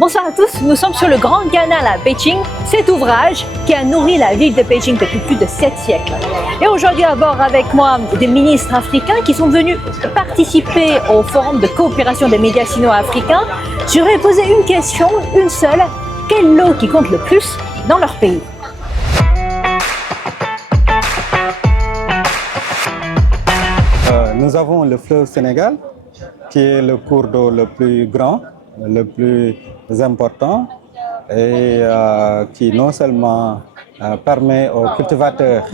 Bonsoir à tous, nous sommes sur le Grand Canal à Beijing, cet ouvrage qui a nourri la ville de Beijing depuis plus de 7 siècles. Et aujourd'hui à bord avec moi des ministres africains qui sont venus participer au forum de coopération des médias sino-africains. Je vais poser une question, une seule, quelle eau qui compte le plus dans leur pays? Nous avons le fleuve Sénégal, qui est le cours d'eau le plus grand, le plus important et qui non seulement permet aux cultivateurs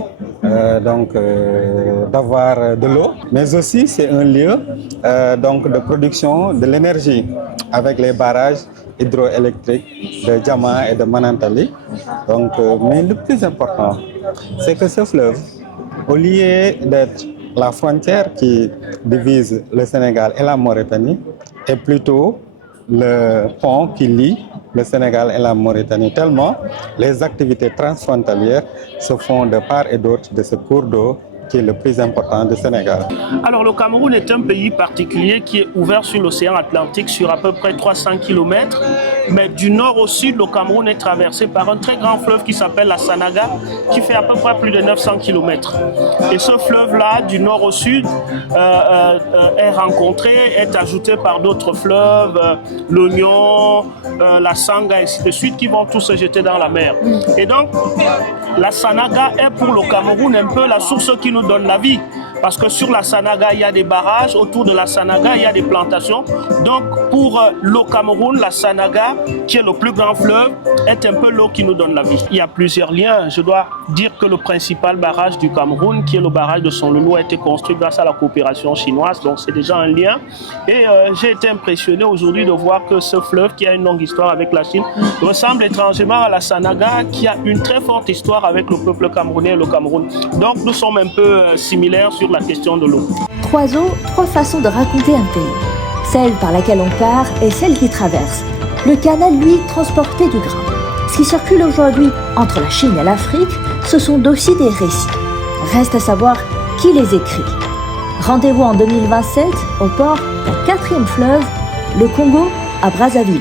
d'avoir de l'eau, mais aussi c'est un lieu de production de l'énergie avec les barrages hydroélectriques de Diama et de Manantali. Mais le plus important, c'est que ce fleuve, au lieu d'être la frontière qui divise le Sénégal et la Mauritanie, est plutôt le pont qui lie le Sénégal et la Mauritanie, tellement les activités transfrontalières se font de part et d'autre de ce cours d'eau qui est le plus important du Sénégal. Alors le Cameroun est un pays particulier qui est ouvert sur l'océan Atlantique sur à peu près 300 km, mais du nord au sud, le Cameroun est traversé par un très grand fleuve qui s'appelle la Sanaga, qui fait à peu près plus de 900 km. Et ce fleuve-là, du nord au sud, est rencontré, est ajouté par d'autres fleuves, l'Oignon, la Sanga, et ainsi de suite, qui vont tous se jeter dans la mer. Et donc, la Sanaga est pour le Cameroun un peu la source qui nous donne la vie. Parce que sur la Sanaga, il y a des barrages, autour de la Sanaga, il y a des plantations. Donc pour le Cameroun, la Sanaga, qui est le plus grand fleuve, est un peu l'eau qui nous donne la vie. Il y a plusieurs liens. Je dois dire que le principal barrage du Cameroun, qui est le barrage de Son Loulou, a été construit grâce à la coopération chinoise. Donc c'est déjà un lien. Et j'ai été impressionné aujourd'hui de voir que ce fleuve, qui a une longue histoire avec la Chine, ressemble étrangement à la Sanaga, qui a une très forte histoire avec le peuple camerounais et le Cameroun. Donc nous sommes un peu similaires sur la question de l'eau. 3 eaux, 3 façons de raconter un pays. Celle par laquelle on part et celle qui traverse. Le canal, lui, transportait du grain. Ce qui circule aujourd'hui entre la Chine et l'Afrique, ce sont aussi des récits. Reste à savoir qui les écrit. Rendez-vous en 2027 au port d'un 4e fleuve, le Congo, à Brazzaville.